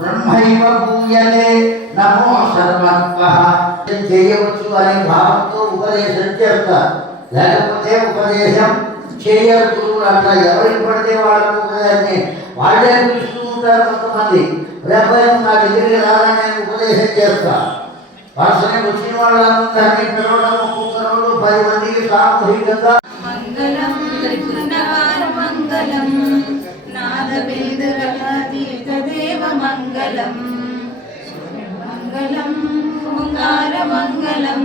బ్రహ్మైవ పూయలే నమో సర్వత్వః చేయవచ్చు అనే భావంతో ఉపదేశం చేస్తారు. లేకపోతే ఉపదేశం చేయరు. అట్లా ఎవరికి పడితే వాళ్ళకు ఉపదేశాన్ని వాళ్ళే పిలుస్తూ ఉంటారు. కొంతమంది రేపటి నా దగ్గరికి రాగానే ఉపదేశం చేస్తా వాసన వచ్చిన వాళ్ళందరినీ పిలవడం ఒక్కొక్కరు 10 మందికి సామూహికంగా మంగళం మంగళం నాదవేదరహతీతదేవ మంగళం మంగళం ఓంకార మంగళం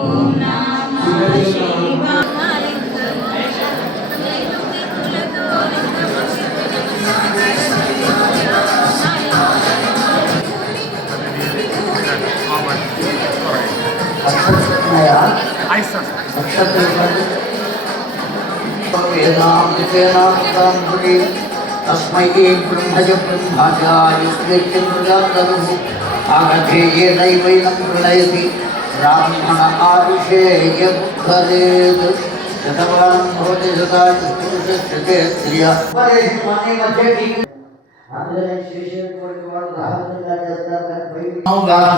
ఓం నమః శివాయ. तस्मै ब्रह्मज ब्रह्मजायुर्वेद्यमृगादरुः आगधेयेनैवैनं प्रणयति ब्राह्मण आरुषेयबुद्धरेत् शतवानं भवति शतायुष्यते स्त्रिया.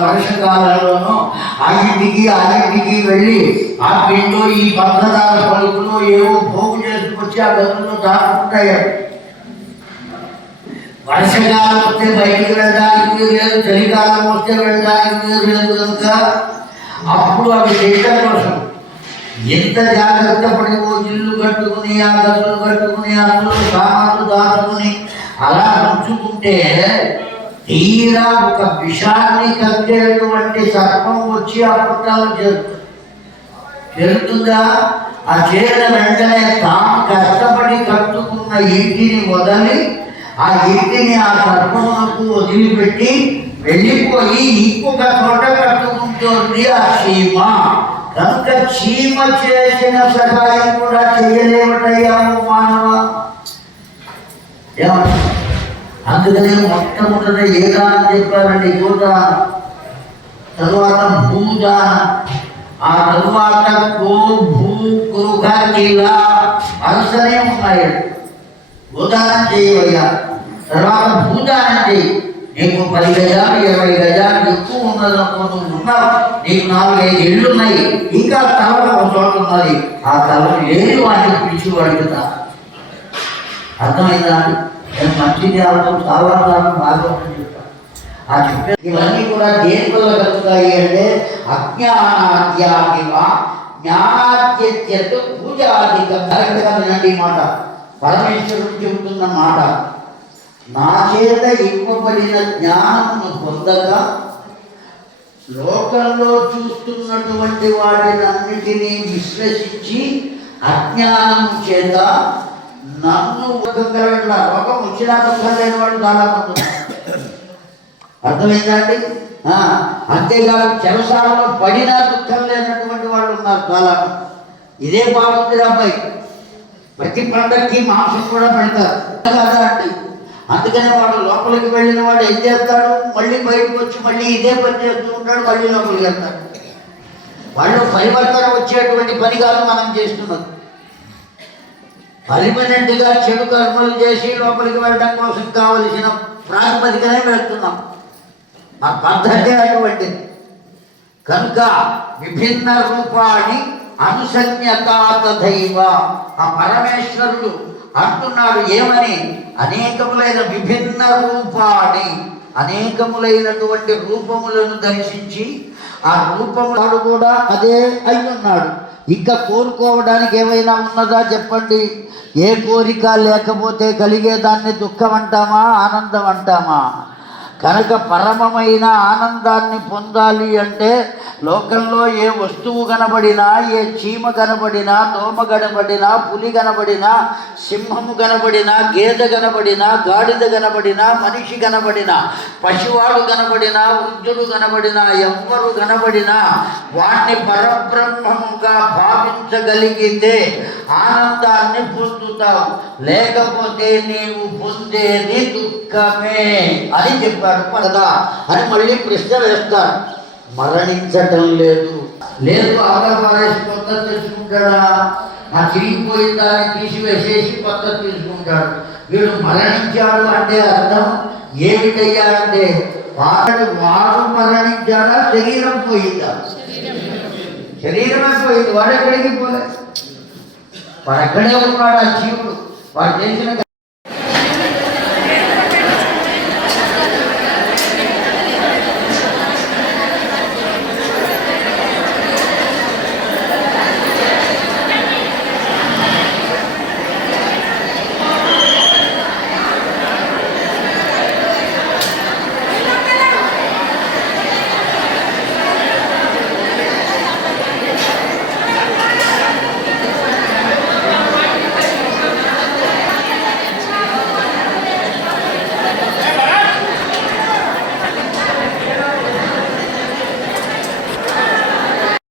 వర్షకాలంలోనూ ఆ ఇంటికి వెళ్ళి ఆ పిండిలో ఈ పదార్థాల పలుకులు ఏవో పోగు చేసుకొచ్చి ఆ గదుల్లో దాచుకుంటాయి. వర్షకాలం వస్తే బయటికి వెళ్ళడానికి లేదు, చలికాలం వస్తే వెళ్ళడానికి లేదు కనుక అప్పుడు అవి చేయటం కోసం ఎంత జాగ్రత్త పడిపో ఇల్లు కట్టుకుని ఆ గదులు కట్టుకుని అందులో సామాన్లు దాచుకుని అలా ఉంచుకుంటే తీరా ఒక విషాన్ని కక్కేటువంటి సర్పం వచ్చి ఆ పుట్టాలు చేరుతుందా? ఆ చేరిన వెంటనే తాము కష్టపడి కట్టుకున్న ఇంటిని వదిలి ఆ ఇంటిని ఆ సర్పములకు వదిలిపెట్టి వెళ్ళిపోయి ఇంకొక చోట కట్టుకుంటోంది ఆ చీమ. కనుక చీమ చేసిన సహాయం కూడా చేయలేమటయ్యాము మానవ. ఏమంటారు? అందుకనే మొట్టమొదట ఏదానం చెప్పారండి, గోదానం, తరువాత భూదానం, ఆ తరువాత గో భూ గృహ ఇలా వరుసనే ఉన్నాయి. గోదానం చేయవయ్యా, తర్వాత భూదానం చేయి. నీకు 10 గజాలు 20 గజాలు ఎక్కువ ఉన్నదనుకో, నువ్వు ఉన్నావు, నీకు 4-5 ఇళ్ళు ఉన్నాయి, ఇంకా తల ఒక చోట ఉన్నది, ఆ తలను లేని వాటిని పిలిచి అడుగుతా. అర్థమైందా? నేను మంచిది అవడం చాలా బాగా చెప్తాను. ఆ చెప్పే ఇవన్నీ కూడా దేని వల్ల కలుగుతాయి అంటే అజ్ఞానాద్యాదివ జ్ఞానాద్యత్యత్ పూజాధికం. కరెక్ట్గా వినండి ఈ మాట, పరమేశ్వరుడు చెబుతున్న మాట. నా చేత ఇవ్వబడిన జ్ఞానమును పొందగా లోకంలో చూస్తున్నటువంటి వాటినన్నిటినీ విశ్లేషించి అజ్ఞానము చేత నన్ను రోగం వచ్చినా దుఃఖం లేని వాడు చాలా మంది. అర్థమైందండి? అంతేకాదు చెరసాలలో పడినా దుఃఖం లేనటువంటి వాళ్ళు ఉన్నారు చాలా. ఇదే బాగుంది అబ్బాయి, ప్రతి పండగకి మాంసం కూడా పెడతారు కదా అండి. అందుకనే వాడు లోపలికి వెళ్ళిన వాడు ఏం చేస్తాడు, మళ్ళీ బయటకు వచ్చి మళ్ళీ ఇదే పని చేస్తూ ఉంటాడు, మళ్ళీ లోపలికి వెళ్తాడు. వాళ్ళు పరివర్తన వచ్చేటువంటి పని కాదు మనం చేస్తున్నది. పర్మనెంట్గా చెడు కర్మలు చేసి లోపలికి వెళ్ళడం కోసం కావలసిన ప్రాతిపదికనే వెళ్తున్నాం. ఆ పద్ధతి అటువంటిది. కనుక విభిన్న రూపాన్ని అనుసన్యతాదైవ ఆ పరమేశ్వరుడు అంటున్నాడు ఏమని, అనేకములైన విభిన్న రూపాన్ని, అనేకములైనటువంటి రూపములను దర్శించి ఆ రూపముడు కూడా అదే అయి ఉన్నాడు. ఇంకా కోరుకోవడానికి ఏమైనా ఉన్నదా చెప్పండి? ఏ కోరిక లేకపోతే కలిగేదాన్ని దుఃఖం అంటామా, ఆనందం అంటామా? కనుక పరమమైన ఆనందాన్ని పొందాలి అంటే లోకంలో ఏ వస్తువు కనబడినా, ఏ చీమ కనబడినా, దోమ కనబడినా, పులి కనబడినా, సింహము కనబడినా, గేదె కనబడినా, గాడిద కనబడినా, మనిషి కనబడినా, పశువాడు కనబడినా, వృద్ధుడు కనబడినా, ఎవ్వరు కనబడినా వాణ్ణి పరబ్రహ్మముగా భావించగలిగితే ఆనందాన్ని పొందుతావు. లేకపోతే నీవు పొందేది దుఃఖమే అని చెప్పాడు కదా అని మళ్ళీ ప్రశ్న వేస్తాడు. మరణించటం లేదు ఆగపారేసి కొత్త తెచ్చుకుంటాడా? ఆ చిరిగిపోయిన దాన్ని తీసివేసేసి కొత్త తీసుకుంటాడు. వీడు మరణించాడు అంటే అర్థం ఏమిటయ్యా అంటే వాడు మరణించాడా, శరీరం పోయిందా? శరీరమే పోయింది, వాడు ఎక్కడికి పోలేదు. వాడు ఎక్కడే ఉన్నాడు ఆ జీవుడు. వాడు చేసిన